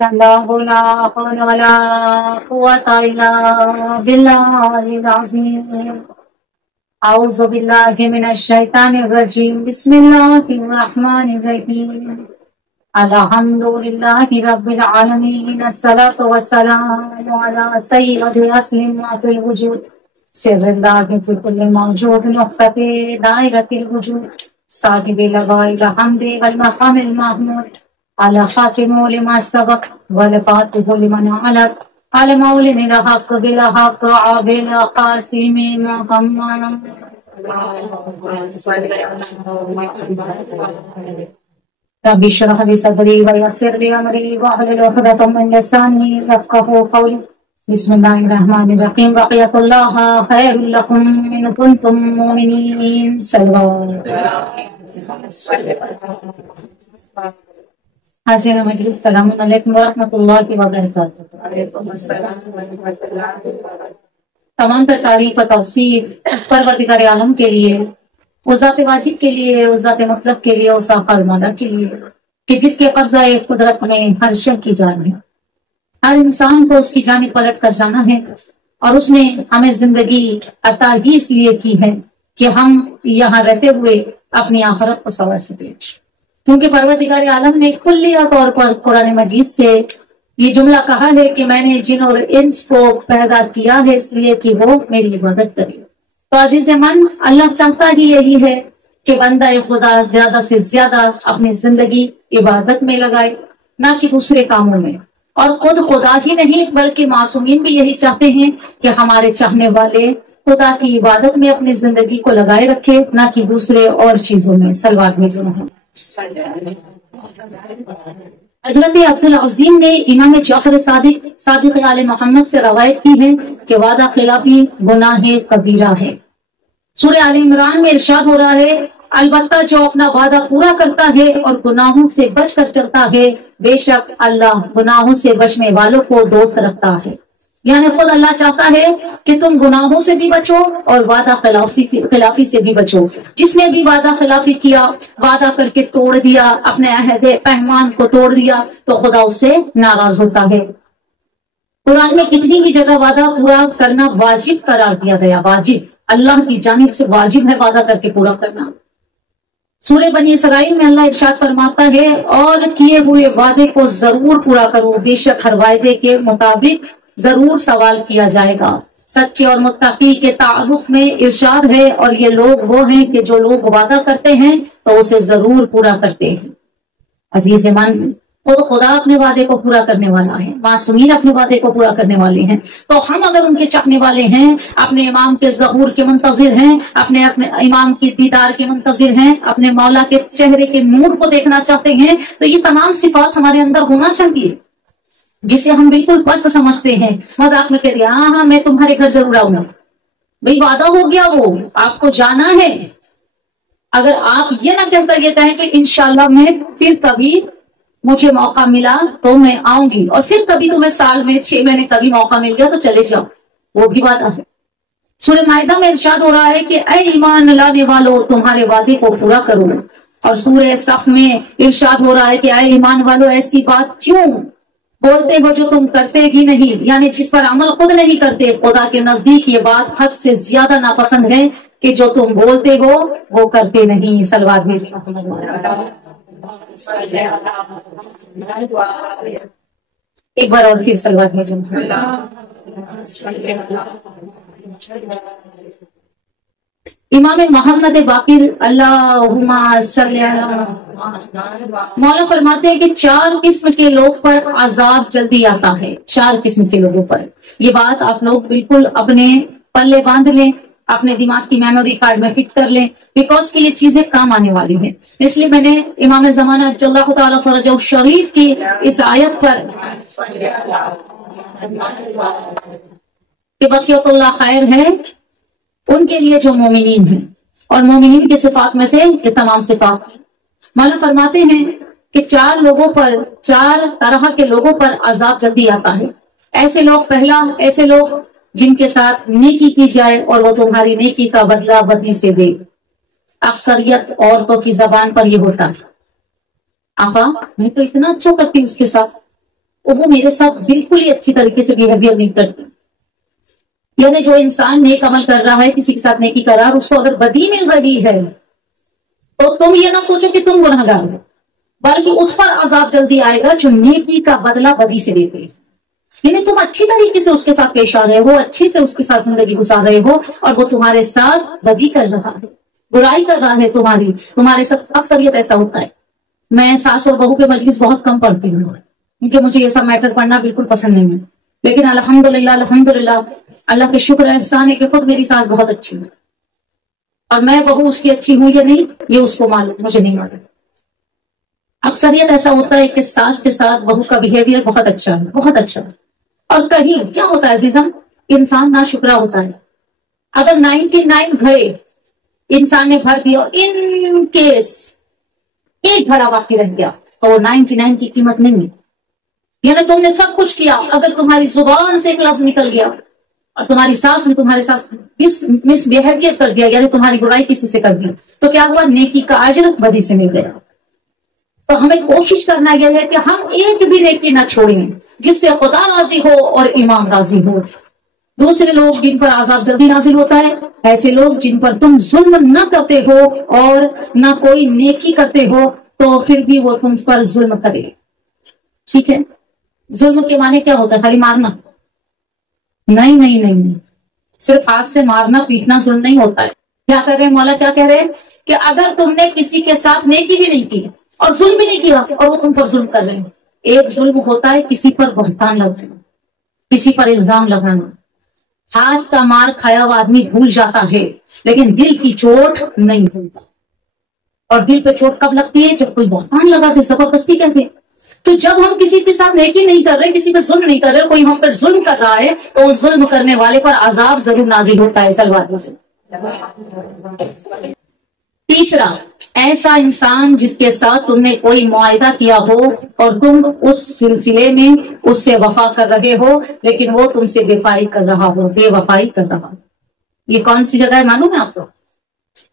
لا حول ولا قوة إلا بالله العظيم. أعوذ بالله من الشيطان الرجيم. بسم الله الرحمن الرحيم. الحمد لله رب العالمين. الصلاة والسلام على سيد الأصل في الوجود سر الله في كل موجود نقطة دائرة الوجود صاحب لواء الحمد والمقام المحمود على خاتم لما سبق والفاتح لمن علق على مولن الحق بالحق عابل قاسم محمد. رب اشرح لي صدري ويسر لي امري واحلل عقدة من لساني يفقهوا قولي. بسم الله الرحمن الرحيم. بقية الله خير لكم إن كنتم مؤمنين. حاضرین مجلس السلام علیکم ورحمۃ اللہ وبرکاتہ. تمام تر تعریف و توصیف اس پروردگار عالم کے لیے، اس ذات واجب کے لیے، اس ذات مطلب کے لیے، اس آخر مولا کے لیے کہ جس کے قبضہ قدرت میں ہر شے کی جان ہے، ہر انسان کو اس کی جانب پلٹ کر جانا ہے، اور اس نے ہمیں زندگی عطا ہی اس لیے کی ہے کہ ہم یہاں رہتے ہوئے اپنی آخرت کو سنوار سکیں. کیونکہ پروردگار عالم نے کلیہ طور پر قرآن مجید سے یہ جملہ کہا ہے کہ میں نے جن اور انس کو پیدا کیا ہے اس لیے کہ وہ میری عبادت کرے. تو عزیز من، اللہ چاہتا ہی یہی ہے کہ بندہ خدا زیادہ سے زیادہ اپنی زندگی عبادت میں لگائے، نہ کہ دوسرے کاموں میں. اور خود خدا ہی نہیں بلکہ معصومین بھی یہی چاہتے ہیں کہ ہمارے چاہنے والے خدا کی عبادت میں اپنی زندگی کو لگائے رکھے، نہ کہ دوسرے اور چیزوں میں. صلوات بھیجو. حضرت عبدالعظیم نے امام جعفر صادق آل محمد سے روایت کی ہے کہ وعدہ خلافی گناہ کبیرہ ہے. سورہ آل عمران میں ارشاد ہو رہا ہے، البتہ جو اپنا وعدہ پورا کرتا ہے اور گناہوں سے بچ کر چلتا ہے، بے شک اللہ گناہوں سے بچنے والوں کو دوست رکھتا ہے. یعنی خود اللہ چاہتا ہے کہ تم گناہوں سے بھی بچو اور وعدہ خلافی سے بھی بچو. جس نے بھی وعدہ خلافی کیا، وعدہ کر کے توڑ دیا، اپنے عہد پیمان کو توڑ دیا، تو خدا اس سے ناراض ہوتا ہے. قرآن میں کتنی ہی جگہ وعدہ پورا کرنا واجب قرار دیا گیا. واجب، اللہ کی جانب سے واجب ہے وعدہ کر کے پورا کرنا. سورہ بنی اسرائیل میں اللہ ارشاد فرماتا ہے، اور کیے ہوئے وعدے کو ضرور پورا کرو، بے شک ہر وعدے کے مطابق ضرور سوال کیا جائے گا. سچے اور متقی کے تعارف میں ارشاد ہے، اور یہ لوگ وہ ہیں کہ جو لوگ وعدہ کرتے ہیں تو اسے ضرور پورا کرتے ہیں. عزیز من، خدا اپنے وعدے کو پورا کرنے والا ہے، معصومین اپنے وعدے کو پورا کرنے والے ہیں. تو ہم اگر ان کے چاہنے والے ہیں، اپنے امام کے ظہور کے منتظر ہیں، اپنے امام کی دیدار کے منتظر ہیں، اپنے مولا کے چہرے کے نور کو دیکھنا چاہتے ہیں، تو یہ تمام صفات ہمارے اندر ہونا چاہیے، جسے ہم بالکل پست سمجھتے ہیں. مذاق میں کہہ دیا، ہاں میں تمہارے گھر ضرور آؤں گا. بھئی وعدہ ہو گیا، وہ آپ کو جانا ہے. اگر آپ یہ نہ کہہ کر یہ کہیں کہ انشاءاللہ میں پھر کبھی مجھے موقع ملا تو میں آؤں گی، اور پھر کبھی تمہیں سال میں 6 مہینے کبھی موقع مل گیا تو چلے جاؤ، وہ بھی وعدہ ہے. سورہ مائدہ میں ارشاد ہو رہا ہے کہ اے ایمان لانے والو تمہارے وعدے کو پورا کرو. اور سورہ صف میں ارشاد ہو رہا ہے کہ اے ایمان والو ایسی بات کیوں بولتے ہو جو تم کرتے ہی نہیں، یعنی جس پر عمل خود نہیں کرتے. خدا کے نزدیک یہ بات حد سے زیادہ ناپسند ہے کہ جو تم بولتے ہو وہ کرتے نہیں. صلوات بھیجو. ایک بار اور پھر صلوات بھیجو. امام محمد باقر اللہم صلی علی مولا فرماتے ہیں کہ 4 قسم کے لوگ پر عذاب جلدی آتا ہے. 4 قسم کے لوگوں پر. یہ بات آپ لوگ بالکل اپنے پلے باندھ لیں، اپنے دماغ کی میموری کارڈ میں فٹ کر لیں، بیکاز کہ یہ چیزیں کام آنے والی ہیں. اس لیے میں نے امام زمانہ اللہ تعالیٰ فرجہ الشریف کی اس آیت پر کہ بقیت اللہ خیر ہے ان کے لیے جو مومنین ہیں، اور مومنین کی صفات میں سے یہ تمام صفات ہیں. مولا فرماتے ہیں کہ 4 لوگوں پر، 4 طرح کے لوگوں پر عذاب جلدی آتا ہے. ایسے لوگ، پہلا ایسے لوگ جن کے ساتھ نیکی کی جائے اور وہ تمہاری نیکی کا بدلہ بدلی سے دے. اکثریت عورتوں کی زبان پر یہ ہوتا ہے، آقا میں تو اتنا اچھا کرتی ہوں اس کے ساتھ، وہ میرے ساتھ بالکل ہی اچھی طریقے سے بیہیویئر نہیں کرتی. یعنی جو انسان نیک عمل کر رہا ہے، کسی کے ساتھ نیکی کر رہا ہے، اس کو اگر بدی مل رہی ہے تو تم یہ نہ سوچو کہ تم گنہگار ہو، بلکہ اس پر عذاب جلدی آئے گا جو نیکی کا بدلہ بدی سے لیتے ہیں. یعنی تم اچھی طریقے سے اس کے ساتھ پیش آ رہے ہو، اچھے سے اس کے ساتھ زندگی گزار رہے ہو، اور وہ تمہارے ساتھ بدی کر رہا ہے، برائی کر رہا ہے. تمہارے ساتھ اکثریت ایسا ہوتا ہے. میں ساس اور بہو کے مجلس بہت کم پڑھتی ہوں کیونکہ مجھے یہ سب میٹر پڑھنا بالکل پسند نہیں ہے، لیکن الحمدللہ اللہ کے شکر احسان ہے کہ خود میری ساس بہت اچھی ہے، اور میں بہو اس کی اچھی ہوں یا نہیں یہ اس کو معلوم، مجھے نہیں معلوم. اکثریت ایسا ہوتا ہے کہ ساس کے ساتھ بہو کا بیہیویئر بہت اچھا ہے، بہت اچھا ہے. اور کہیں کیا ہوتا ہے عزیزم، انسان ناشکرا ہوتا ہے. اگر 99 گھڑے انسان نے بھر دیا، ان کیس ایک گھڑا باقی رہ گیا تو وہ 99 کی قیمت نہیں ہے. یعنی تم نے سب کچھ کیا، اگر تمہاری زبان سے ایک لفظ نکل گیا اور تمہاری ساس نے تمہارے ساتھ مس بیہیویئر کر دیا، یعنی تمہاری برائی کسی سے کر دی، تو کیا ہوا؟ نیکی کا اجر بدی سے مل گیا. تو ہمیں کوشش کرنا یہ ہے کہ ہم ایک بھی نیکی نہ چھوڑیں جس سے خدا راضی ہو اور امام راضی ہو. دوسرے لوگ جن پر عذاب جلدی نازل ہوتا ہے، ایسے لوگ جن پر تم ظلم نہ کرتے ہو اور نہ کوئی نیکی کرتے ہو تو پھر بھی وہ تم پر ظلم کرے. ٹھیک ہے؟ ظلم کے معنی کیا ہوتا ہے؟ خالی مارنا؟ نہیں، صرف ہاتھ سے مارنا پیٹنا ظلم نہیں ہوتا ہے. کیا کر رہے مولا، کیا کہہ رہے ہیں کہ اگر تم نے کسی کے ساتھ نیکی بھی نہیں کی اور ظلم بھی نہیں کیا اور وہ تم پر ظلم کر رہے ہیں. ایک ظلم ہوتا ہے کسی پر بہتان لگانا، کسی پر الزام لگانا. ہاتھ کا مار کھایا ہوا آدمی بھول جاتا ہے لیکن دل کی چوٹ نہیں بھولتا. اور دل پہ چوٹ کب لگتی ہے؟ جب کوئی بہتان لگا کے زبردستی کہتے. تو جب ہم کسی کے ساتھ نیکی نہیں کر رہے، کسی پہ ظلم نہیں کر رہے، کوئی ہم پر ظلم کر رہا ہے تو اس ظلم کرنے والے پر عذاب ضرور نازل ہوتا ہے. سلوات مجھے. تیسرا، ایسا انسان جس کے ساتھ تم نے کوئی معاہدہ کیا ہو اور تم اس سلسلے میں اس سے وفا کر رہے ہو لیکن وہ تم سے بے وفائی کر رہا ہو. یہ کون سی جگہ ہے معلوم ہے آپ کو؟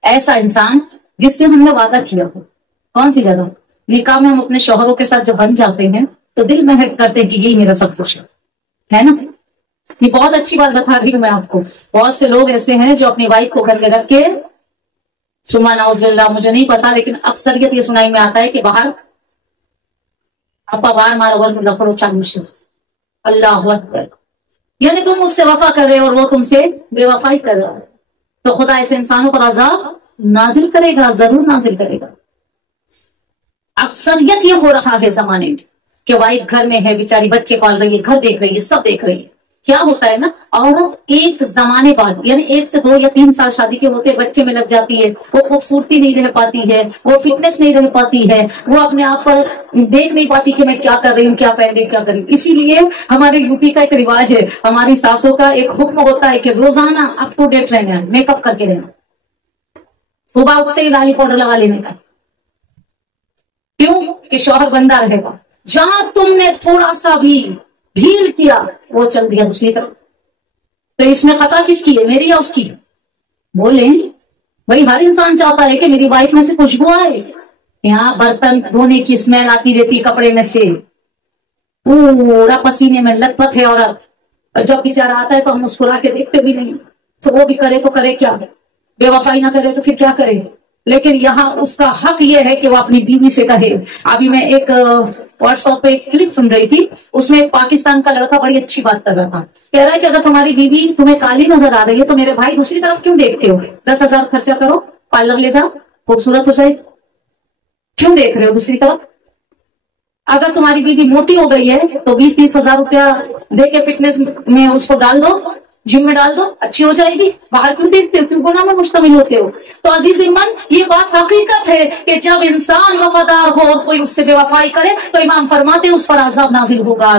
ایسا انسان جس سے ہم نے وعدہ کیا ہو. کون سی جگہ؟ نکاح میں ہم اپنے شوہروں کے ساتھ جب بن جاتے ہیں تو دل میں کرتے ہیں کہ یہی میرا سب کچھ ہے نا. یہ بہت اچھی بات بتا رہی ہوں میں آپ کو. بہت سے لوگ ایسے ہیں جو اپنی وائف کو گھر میں رکھ کے، سبحان اللہ، مجھے نہیں پتا لیکن اکثریت یہ سنائی میں آتا ہے کہ باہر باہر مارا رفڑو چالو سے. اللہ اکبر. یعنی تم اس سے وفا کر رہے اور وہ تم سے بے وفائی کر رہا ہے تو خدا ایسے انسانوں پر عذاب نازل کرے گا، ضرور نازل کرے گا. اکثریت یہ ہو رہا ہے زمانے میں کہ وائف گھر میں ہے بیچاری، بچے پال رہی ہے، گھر دیکھ رہی ہے، سب دیکھ رہی ہے. کیا ہوتا ہے نا، عورت ایک زمانے بعد یعنی 1 سے 2 یا 3 سال شادی کے ہوتے بچے میں لگ جاتی ہے. وہ خوبصورتی نہیں رہ پاتی ہے، وہ فٹنس نہیں رہ پاتی ہے، وہ اپنے آپ پر دیکھ نہیں پاتی کہ میں کیا کر رہی ہوں، کیا پہن رہی ہوں، کیا کر رہی ہوں. اسی لیے ہمارے یوپی کا ایک رواج ہے، ہماری ساسوں کا ایک حکم ہوتا ہے کہ روزانہ اپ ٹو ڈیٹ رہنا ہے، میک اپ کر کے رہنا، صبح اٹھتے ہی لالی پاؤڈر لگا لینے کا. کیوں؟ کہ شوہر بندہ رہے گا. جہاں تم نے تھوڑا سا بھی ڈھیل کیا وہ چل دیا دوسری طرف. تو اس میں خطا کس کی ہے، میری یا اس کی؟ بولیں بھائی. ہر انسان چاہتا ہے کہ میری وائف میں سے خوشبو آئے. یہاں برتن دھونے کی اسمیل آتی رہتی کپڑے میں سے، پورا پسینے میں لت پت ہے عورت. اور جب بیچارہ آتا ہے تو ہم مسکرا کے دیکھتے بھی نہیں. تو وہ بھی کرے تو کرے کیا، بے وفائی نہ کرے تو پھر کیا کرے. لیکن یہاں اس کا حق یہ ہے کہ وہ اپنی بیوی سے کہے. ابھی میں ایک واٹس ایپ پہ ایک کلپ سن رہی تھی، اس میں ایک پاکستان کا لڑکا بڑی اچھی بات کر رہا تھا. کہہ رہا ہے کہ اگر تمہاری بیوی تمہیں کالی نظر آ رہی ہے تو میرے بھائی دوسری طرف کیوں دیکھتے ہو؟ 10,000 خرچہ کرو، پارلر لے جاؤ، خوبصورت ہو جائے. کیوں دیکھ رہے ہو دوسری طرف؟ اگر تمہاری بیوی موٹی ہو گئی ہے تو 20-30 ہزار روپیہ دے کے فٹنس میں اس کو ڈال دو، جم میں ڈال دو، اچھی ہو جائے گی. باہر کیوں دیکھتے ہو، کیوں گناہ میں مشتمل ہوتے ہو؟ تو عزیز ایمان، یہ بات حقیقت ہے کہ جب انسان وفادار ہو اور کوئی اس سے بے وفائی کرے تو امام فرماتے ہیں اس پر عذاب نازل ہوگا.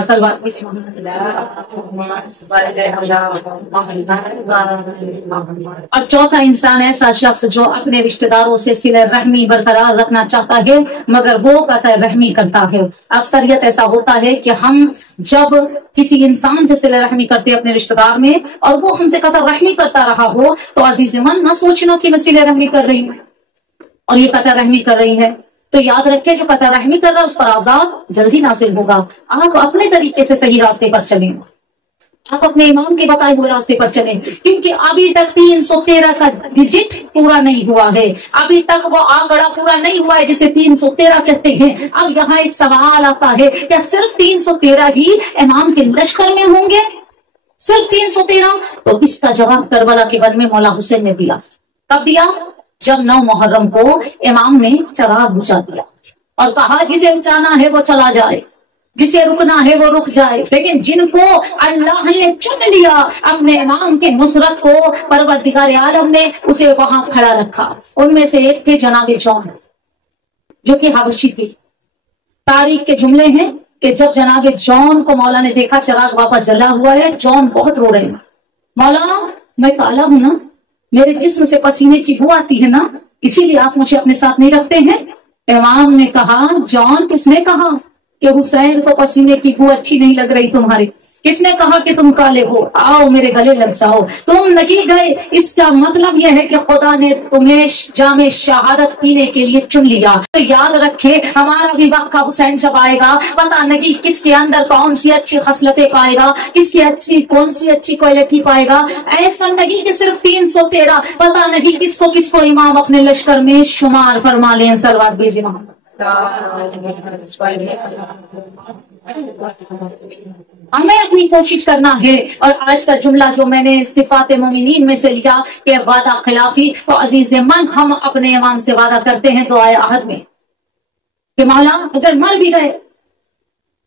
اور چوتھا انسان ایسا شخص جو اپنے رشتہ داروں سے صلہ رحمی برقرار رکھنا چاہتا ہے مگر وہ قطع رحمی کرتا ہے. اکثریت ایسا ہوتا ہے کہ ہم جب کسی انسان سے صلہ رحمی کرتے اپنے رشتہ دار میں اور وہ ہم سے قطع رحمی کرتا رہا ہو تو عزیز من نہ سوچنا کہ میں صلہ رحمی کر رہی ہوں اور یہ قطع رحمی کر رہی ہے. تو یاد رکھے جو قطع رحمی کر رہا ہے اس پر عذاب جلدی نازل ہوگا. آپ اپنے طریقے سے صحیح راستے پر چلیں, آپ اپنے امام کے بتائے ہوئے راستے پر چلیں, کیونکہ ابھی تک 313 کا ڈیجٹ پورا نہیں ہوا ہے, ابھی تک وہ آنکڑا پورا نہیں ہوا ہے جسے 313 کہتے ہیں. اب یہاں ایک سوال آتا ہے, کیا صرف 313 ہی امام کے لشکر میں ہوں گے؟ صرف 313؟ تو اس کا جواب کربلا کے بن میں مولا حسین نے دیا. کب دیا؟ جب 9 محرم کو امام نے چراغ بجھا دیا اور کہا جسے جانا ہے وہ چلا جائے, جسے رکنا ہے وہ رک جائے. لیکن جن کو اللہ نے چن لیا اپنے امام کی نصرت کو, پروردگار عالم نے اسے وہاں کھڑا رکھا. ان میں سے ایک تھے جناب جون, جو کہ حبشی تھی. تاریخ کے جملے ہیں کہ جب جناب جون کو مولا نے دیکھا چراغ واپس جلا ہوا ہے, جون بہت رو رہے ہیں, مولا میں کالا ہوں نا, میرے جسم سے پسینے کی بو آتی ہے نا, اسی لیے آپ مجھے اپنے ساتھ نہیں رکھتے ہیں. امام نے کہا, جون کس نے کہا کہ حسین کو پسینے کی بو اچھی نہیں لگ رہی تمہاری؟ کس نے کہا کہ تم کالے ہو؟ آؤ میرے گلے لگ جاؤ. تم نہیں گئے, اس کا مطلب یہ ہے کہ خدا نے تمہیں جام شہادت پینے کے لیے چن لیا. تو یاد رکھے ہمارا بھی وقت حسین جب آئے گا, پتہ نہیں کس کے اندر کون سی اچھی خصلتیں پائے گا, کس کی کون سی اچھی کوالٹی پائے گا. ایسا نہیں کہ صرف 313, پتہ نہیں کس کو امام اپنے لشکر میں شمار فرما لیں. صلوات بھیجے محمد. ہمیں اپنی کوشش کرنا ہے. اور آج کا جملہ جو میں نے صفات مومنین میں سے لیا کہ وعدہ خلافی, تو عزیز من ہم اپنے امام سے وعدہ کرتے ہیں دعائے عہد میں کہ مولا اگر مر بھی گئے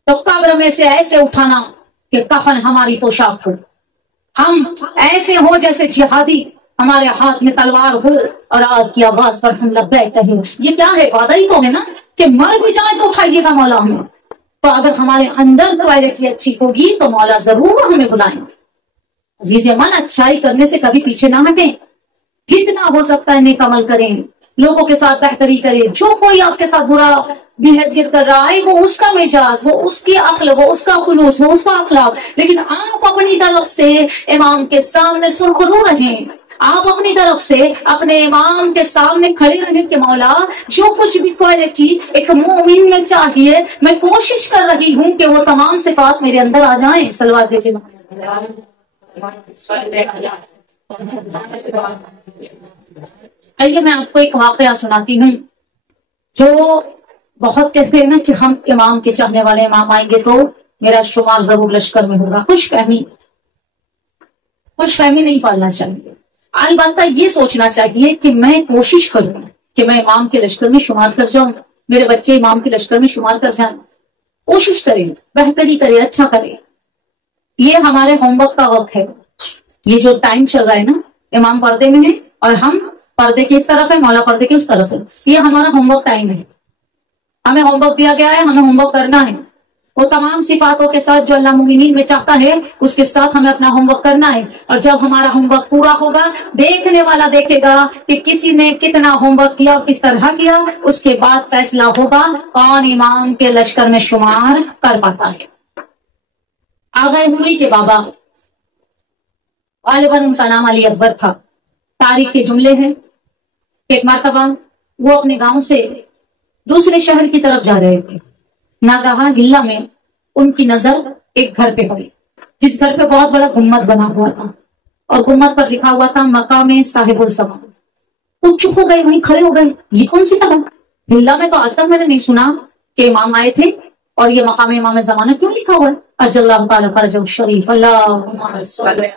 تو قبر میں سے ایسے اٹھانا کہ کفن ہماری پوشاک ہو, ہم ایسے ہو جیسے جہادی, ہمارے ہاتھ میں تلوار ہو اور آگ کی آواز پر ہم لبیک کہیں. یہ کیا ہے؟ وعدہ ہی تو ہے نا کہ مر بھی جائے تو اٹھائیے گا مولا ہمیں. تو اگر ہمارے اندر کوالٹی اچھی ہوگی تو مولا ضرور ہمیں بلائیں گے. عزیز من اچھائی کرنے سے کبھی پیچھے نہ ہٹیں, جتنا ہو سکتا ہے نیک عمل کریں, لوگوں کے ساتھ بہتری کریں. جو کوئی آپ کے ساتھ برا بیہیویئر کر رہا ہے وہ اس کا مزاج, وہ اس کی عقل, وہ اس کا خلوص, وہ اس کا اخلاق, لیکن آپ اپنی طرف سے امام کے سامنے سرخرو رہیں. آپ اپنی طرف سے اپنے امام کے سامنے کھڑے رہیں کہ مولا جو کچھ بھی کوالٹی ایک مومن میں چاہیے, میں کوشش کر رہی ہوں کہ وہ تمام صفات میرے اندر آ جائیں. صلوات بھیجے. آئیے میں آپ کو ایک واقعہ سناتی ہوں. جو بہت کہتے ہیں نا کہ ہم امام کے چاہنے والے, امام آئیں گے تو میرا شمار ضرور لشکر میں ہوگا. خوش فہمی نہیں پالنا چاہیے. البتہ یہ سوچنا چاہیے کہ میں کوشش کروں کہ میں امام کے لشکر میں شمار کر جاؤں, میرے بچے امام کے لشکر میں شمار کر جائیں. کوشش کریں, بہتری کریں, اچھا کریں. یہ ہمارے ہوم ورک کا وقت ہے. یہ جو ٹائم چل رہا ہے نا, امام پردے میں ہے اور ہم پردے کی اس طرف ہے, مولا پردے کی اس طرف ہے. یہ ہمارا ہوم ورک ٹائم ہے. ہمیں ہوم ورک دیا گیا ہے, ہمیں ہوم ورک کرنا ہے. وہ تمام صفاتوں کے ساتھ جو اللہ مومنین میں چاہتا ہے اس کے ساتھ ہمیں اپنا ہوم ورک کرنا ہے. اور جب ہمارا ہوم ورک پورا ہوگا, دیکھنے والا دیکھے گا کہ کسی نے کتنا ہوم ورک کیا اور کس طرح کیا. اس کے بعد فیصلہ ہوگا کون امام کے لشکر میں شمار کر پاتا ہے. آغا ہوئی کے بابا غالباً ان کا نام علی اکبر تھا. تاریخ کے جملے ہیں ایک مرتبہ وہ اپنے گاؤں سے دوسرے شہر کی طرف جا رہے تھے. ناگہاں ہلا میں ان کی نظر ایک گھر پہ پڑی, جس گھر پہ بہت بڑا گنبد بنا ہوا تھا اور گنبد پر لکھا ہوا تھا مقام صاحب الزمان. وہ چپ ہو گئے, وہیں کھڑے ہو گئے. یہ کون سی جگہ؟ ہلا میں تو آج تک میں نے نہیں سنا کہ امام آئے تھے اور یہ مقام امام زمانہ کیوں لکھا ہوا ہے؟ اجل اللہ تعالی فرجہ الشریف. اللہم صلی.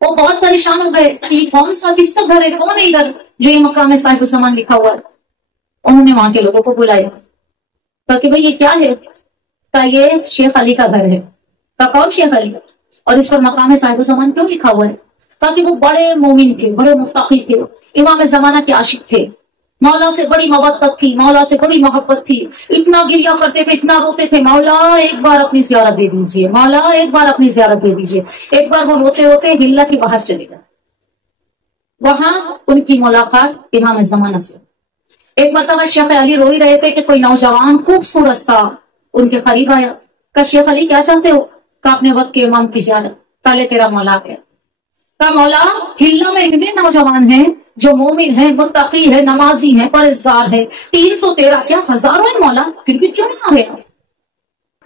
وہ بہت پریشان ہو گئے کہ کون سا, کس کا گھر ہے, کون ہے ادھر جو یہ مقام صاحب الزمان لکھا ہوا ہے. انہوں نے وہاں کے لوگوں کو بلایا, کہا کہ بھئی یہ کیا ہے؟ کہا یہ شیخ علی کا گھر ہے. کہا کون شیخ علی, اور اس پر مقام صاحب الزمان کیوں لکھا ہوا ہے؟ کہا کہ وہ بڑے مومن تھے, بڑے متقی تھے, امام زمانہ کے عاشق تھے, مولا سے بڑی محبت تھی, مولا سے بڑی محبت تھی, اتنا گریا کرتے تھے, اتنا روتے تھے, مولا ایک بار اپنی زیارت دے دیجئے, مولا ایک بار اپنی زیارت دے دیجئے. ایک بار وہ روتے روتے ہلا کے باہر چلے گئے. وہاں ان کی ملاقات امام زمانہ سے. ایک مرتبہ شیخ علی رو ہی رہے تھے کہ کوئی نوجوان خوبصورت سا ان کے قریب آیا. کہا شیخ علی کیا چاہتے ہو؟ کہا اپنے وقت کے امام کی زیارت. کہا لے تیرا مولا آ گیا. کہا مولا ہلا میں اتنے نوجوان ہیں جو مومن ہے، متقی ہے، نمازی ہے، پرہیزگار ہے، 313 کیا ہزاروں ہے مولا، پھر بھی کیوں نہیں آ رہے آپ؟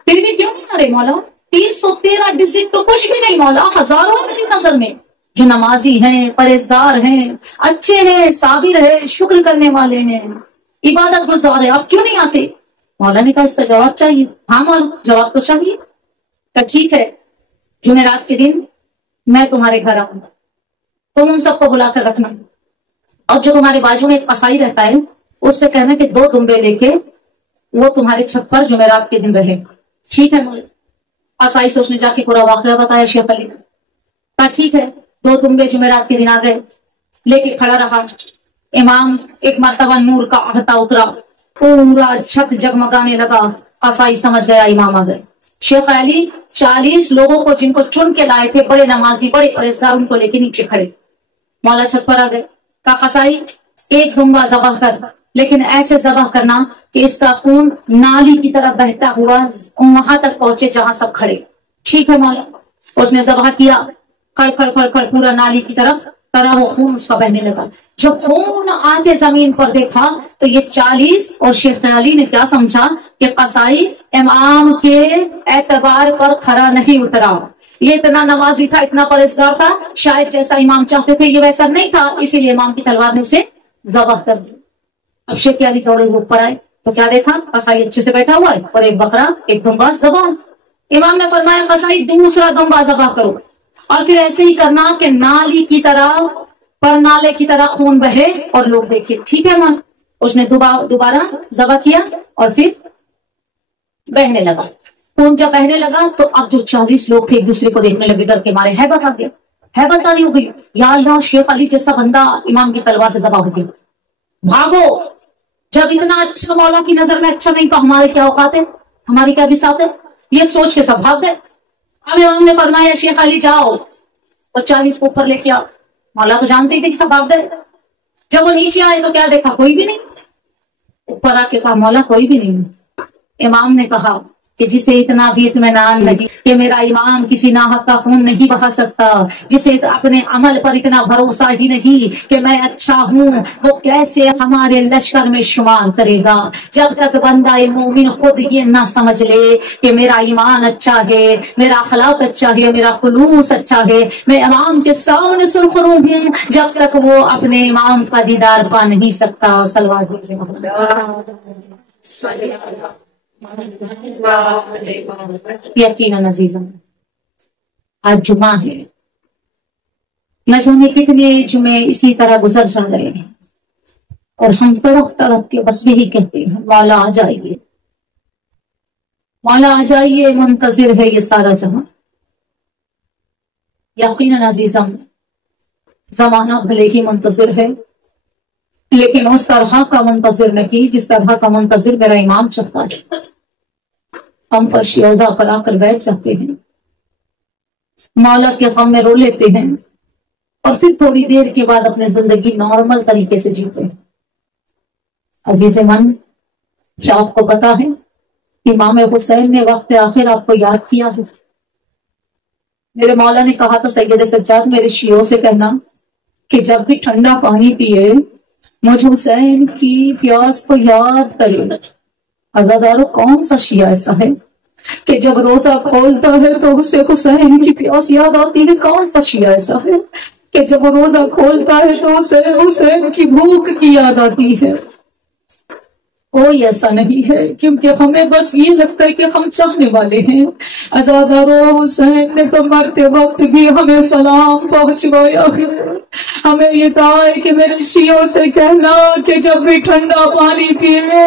پھر بھی کیوں نہیں آ رہے مولا؟ 313 ڈیجٹ تو کچھ بھی نہیں مولا، ہزاروں ہے میری نظر میں، جو نمازی ہیں، پرہیزگار ہیں، اچھے ہیں، صابر ہے، شکر کرنے والے ہیں، عبادت گزار ہے، آپ کیوں نہیں آتے؟ مولا نے کہا اس کا جواب چاہیے۔ ہاں مولا جواب تو چاہیے۔ کہ ٹھیک ہے، جمعرات کے دن میں تمہارے گھر آؤں گا، تم ان سب کو بلا کر رکھنا، اور جو تمہارے بازو میں ایک قصائی رہتا ہے اس سے کہنا کہ 2 دمبے لے کے وہ تمہارے چھت پر جمعرات کے دن رہے۔ ٹھیک ہے مولا۔ قصائی سے اس نے جا کے پورا واقعہ بتایا شیخ علی نے۔ کہا ٹھیک ہے، 2 دمبے جمعرات کے دن آ گئے، لے کے کھڑا رہا، امام ایک مرتبہ نور کا احاطہ اترا، پورا چھت جگمگانے لگا، قصائی سمجھ گیا امام آ گئے۔ شیخ علی 40 لوگوں کو جن کو چن کے لائے تھے، بڑے نمازی، بڑے پرہیزگار، ان کو لے کے نیچے کھڑے، مولا چھت پر آ گئے۔ کہا قصائی 1 دمبا ذبح کر، لیکن ایسے ذبح کرنا کہ اس کا خون نالی کی طرح بہتا ہوا وہاں تک پہنچے جہاں سب کھڑے۔ ٹھیک ہے مولا۔ اس نے ذبح کیا، کڑ کڑ کڑ کڑ پورا نالی کی طرف طرح وہ خون اس کا بہنے لگا۔ جب خون آتے زمین پر دیکھا تو یہ 40 اور شیخ علی نے کیا سمجھا کہ قصائی امام کے اعتبار پر کھرا نہیں اترا، یہ اتنا نمازی تھا، اتنا پرہیزگار تھا، شاید جیسا امام چاہتے تھے یہ ویسا نہیں تھا، اسی لیے امام کی تلوار نے اسے ذبح کر دیا۔ اب شیخ علی دوڑے اوپر آئے تو کیا دیکھا؟ قصائی اچھے سے بیٹھا ہوا ہے اور ایک بکرا، ایک دمبا ذبح۔ امام نے فرمایا قصائی دوسرا دمبا ذبح کرو، اور پھر ایسے ہی کرنا کہ نالی کی طرح، پر نالے کی طرح خون بہے اور لوگ دیکھیں۔ ٹھیک ہے ماں۔ اس نے دوبارہ ذبح کیا اور پھر بہنے لگا خون۔ جب بہنے لگا تو اب جو 40 لوگ تھے ایک دوسرے کو دیکھنے لگے، ڈر کے مارے ہیبت آ گیا، ہیبت آ رہی ہو گئی، یا اللہ شیخ علی جیسا بندہ امام کی تلوار سے ذبح ہو گیا، بھاگو۔ جب اتنا اچھا مولا کی نظر میں اچھا نہیں تو ہمارے کیا اوقات ہے، ہماری کیا بساط ہے؟ یہ سوچ کے سب بھاگ گئے۔ اب امام نے فرمایا شیخ علی جاؤ اور 40 کو اوپر لے کے آؤ۔ مولا تو جانتے ہی تھے کہ سب بھاگ گئے۔ جب وہ نیچے آئے تو کیا دیکھا؟ کوئی بھی نہیں۔ اوپر آ کے کہا مولا کوئی بھی نہیں۔ امام نے کہا کہ جسے اتنا بھی اطمینان نہیں کہ میرا امام کسی ناحق کا خون نہیں بہا سکتا، جسے اپنے عمل پر اتنا بھروسہ ہی نہیں کہ میں اچھا ہوں، وہ کیسے ہمارے لشکر میں شمار کرے گا؟ جب تک بندہ مومن خود یہ نہ سمجھ لے کہ میرا ایمان اچھا ہے، میرا اخلاق اچھا ہے، میرا خلوص اچھا ہے، میں امام کے سامنے سرخرو ہوں، جب تک وہ اپنے امام کا دیدار پا نہیں سکتا۔ صلوات یقیناً عزیزم آج جمعہ ہے، نہ جانے کتنے جمعے اسی طرح گزر جا رہے ہیں اور ہم تڑپ تڑپ کے بس یہی کہتے ہیں مولا آ جائیے، مولا آ جائیے، منتظر ہے یہ سارا جہاں۔ یقیناً عزیزم زمانہ بھلے ہی منتظر ہے، لیکن اس طرح کا منتظر نہیں جس طرح کا منتظر میرا امام چاہتا ہے۔ ہم پر شیوزہ پر آ کر بیٹھ جاتے ہیں، مولا کے غم میں رو لیتے ہیں، اور پھر تھوڑی دیر کے بعد اپنی زندگی نارمل طریقے سے جیتے ہیں۔ عزیز من، کیا آپ کو پتا ہے امام حسین نے وقت آخر آپ کو یاد کیا ہے؟ میرے مولا نے کہا تھا سید سجاد میرے شیعوں سے کہنا کہ جب بھی ٹھنڈا پانی پیے مجھ حسین کی پیاس کو یاد کرے۔ عزادارو کون سا شیعہ ایسا ہے کہ جب روزہ کھولتا ہے تو اسے حسین کی پیاس یاد آتی ہے؟ کون سا شیعہ ایسا ہے کہ جب وہ روزہ کھولتا ہے تو اسے حسین کی بھوک کی یاد آتی ہے؟ کوئی ایسا نہیں ہے، کیونکہ ہمیں بس یہ لگتا ہے کہ ہم چاہنے والے ہیں۔ عزادارو حسین نے تو مرتے وقت بھی ہمیں سلام پہنچوایا ہے، ہمیں یہ کہا ہے کہ میرے شیعوں سے کہنا کہ جب بھی ٹھنڈا پانی پیے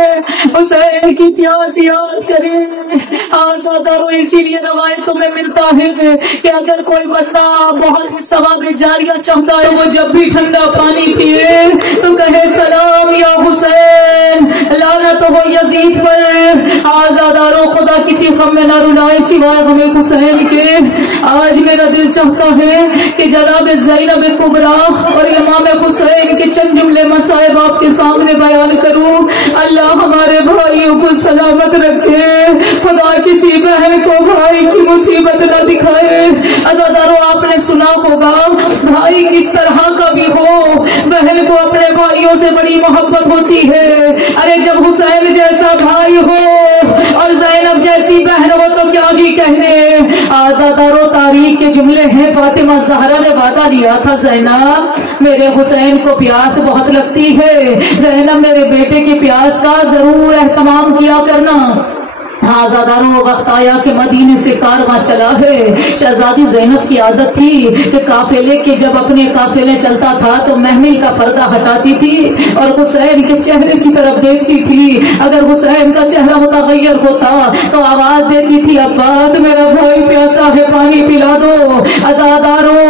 حسین کی پیاس یاد کرے۔ عزادارو اسی لیے روایتوں میں ملتا ہے کہ اگر کوئی بندہ بہت ہی ثواب جاریہ چاہتا ہے وہ جب بھی ٹھنڈا پانی پیے تو کہے سلام یا حسین، لعنت ہو یزید پر۔ آزادارو خدا کسی غم میں نہ رلائے سوائے غم حسین کے۔ آج میرا دل چاہتا ہے کہ جناب زینب کبریٰ اور امام حسین کے چند جملے مصائب آپ کے سامنے بیان کروں۔ اللہ ہمارے بھائیوں کو سلامت رکھے، خدا کسی بہن کو بھائی کی مصیبت نہ دکھائے۔ عزادارو آپ نے سنا ہوگا بھائی کس طرح کا بھی ہو، بہن کو بھائیوں سے بڑی محبت ہوتی ہے. ارے جب حسین جیسا بھائی ہو اور زینب جیسی بہن ہو تو کیا ہی کہنے. آزادار و تاریخ کے جملے ہیں. فاطمہ زہرا نے وعدہ لیا تھا زینب میرے حسین کو پیاس بہت لگتی ہے, زینب میرے بیٹے کی پیاس کا ضرور اہتمام کیا کرنا. آزاداروں وقت آیا کہ مدینے سے کارواں چلا ہے. شہزادی زینب کی عادت تھی کہ قافلے کے جب اپنے قافلے چلتا تھا تو محمل کا پردہ ہٹاتی تھی اور حسین کے چہرے کی طرف دیکھتی تھی. اگر حسین کا چہرہ متغیر ہوتا تو آواز دیتی تھی عباس میرا بھائی پیاسا ہے پانی پلا دو. آزاداروں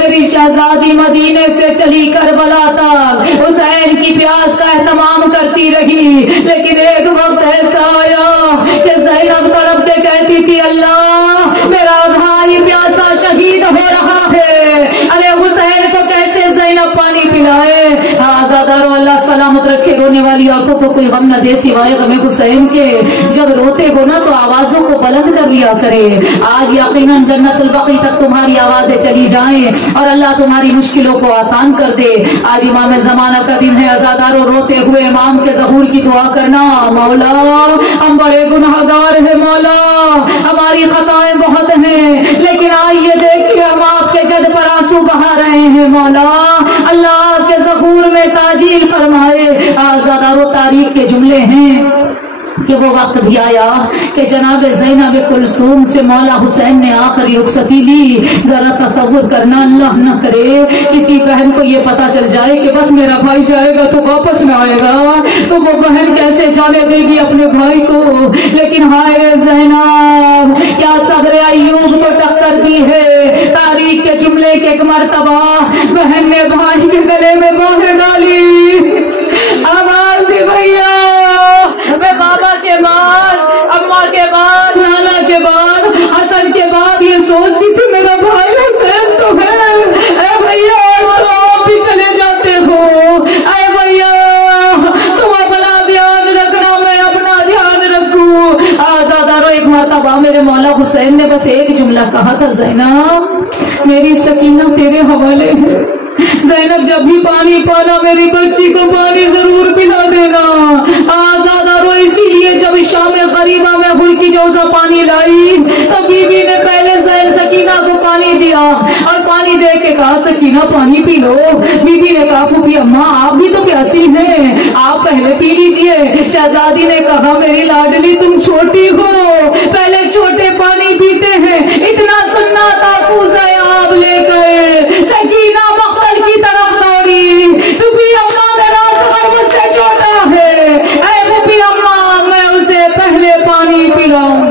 میری شہزادی مدینے سے چلی کربلا تک حسین کی پیاس کا اہتمام کرتی رہی. لیکن ایک وقت ایسا آیا کہ زینب تڑپ کے کہتی تھی اللہ میرا بھائی پیاسا شہید ہو رہا ہے. ارے حسین کو کیسے زینب پانی پلائے. آزادارو اللہ سلامت رکھے. رونے والی آنکھوں کو کوئی غم نہ دے سوائے غم حسین کے. جب روتے ہو نا تو آوازوں کو بلند کر لیا کرے. آج یقیناً جنت البقیع تک تمہاری آوازیں چلی جائیں اور اللہ تمہاری مشکلوں کو آسان کر دے. آج امام زمانہ کا دن ہے. آزادارو روتے ہوئے امام کے ظہور کی دعا کرنا. مولا ہم بڑے گناہگار ہیں, مولا ہماری خطائیں بہت ہیں, لیکن آئیے دیکھیے ہم آپ کے جد پر آنسو بہا رہے ہیں. مولا اللہ آپ کے ظہور میں تاجیل فرمائے. آزادارو تاریخ کے جملے ہیں کہ وہ وقت بھی آیا کہ جناب زینب کلثوم سے مولا حسین نے آخری رخصتی لی. ذرا تصور کرنا, اللہ نہ کرے کسی بہن کو یہ پتا چل جائے کہ بس میرا بھائی جائے گا تو واپس میں آئے گا, تو وہ بہن کیسے جانے دے گی اپنے بھائی کو. لیکن ہائے زینب کیا صبر ایوب کو ٹکر دی ہے. تاریخ کے جملے کے ایک مرتبہ بہن نے بھائی کے گلے میں باہیں ڈالی, آواز دی بھیا میں بابا کے بعد اماں کے بعد نانا کے بعد حسن کے بعد یہ سوچتی تھی میرا بھائی حسین تو ہے. اے بھیا تو آپ بھی چلے جاتے ہو. اے بھیا تم اپنا دھیان رکھنا میں اپنا دھیان رکھوں. آزادارو ایک مرتبہ میرے مولا حسین نے بس ایک جملہ کہا تھا زینب میری سکینہ تیرے حوالے ہے. زینب جب بھی پانی پانا میری بچی کو پانی ضرور پلا دینا. آزادارو اسی لیے جب شام غریبہ میں ہل کی جوزہ پانی لائی تو بی بی نے پہلے سکینہ کو پانی دیا اور پانی دے کے کہا سکینہ پانی پی لو. بی بی نے کہا پھوپھی اماں آپ بھی تو پیاسی ہیں, آپ پہلے پی لیجئے. شہزادی نے کہا میری لاڈلی تم چھوٹی ہو, پہلے چھوٹے پانی پیتے ہیں. اتنا سننا تھا کوزہ آپ لے گئے. سکینہ مقتل کی طرف دوڑی. پھوپھی اماں میرا صبر مجھ سے چھوٹا ہے. اے پھوپھی اماں میں اسے پہلے پانی پلاؤں.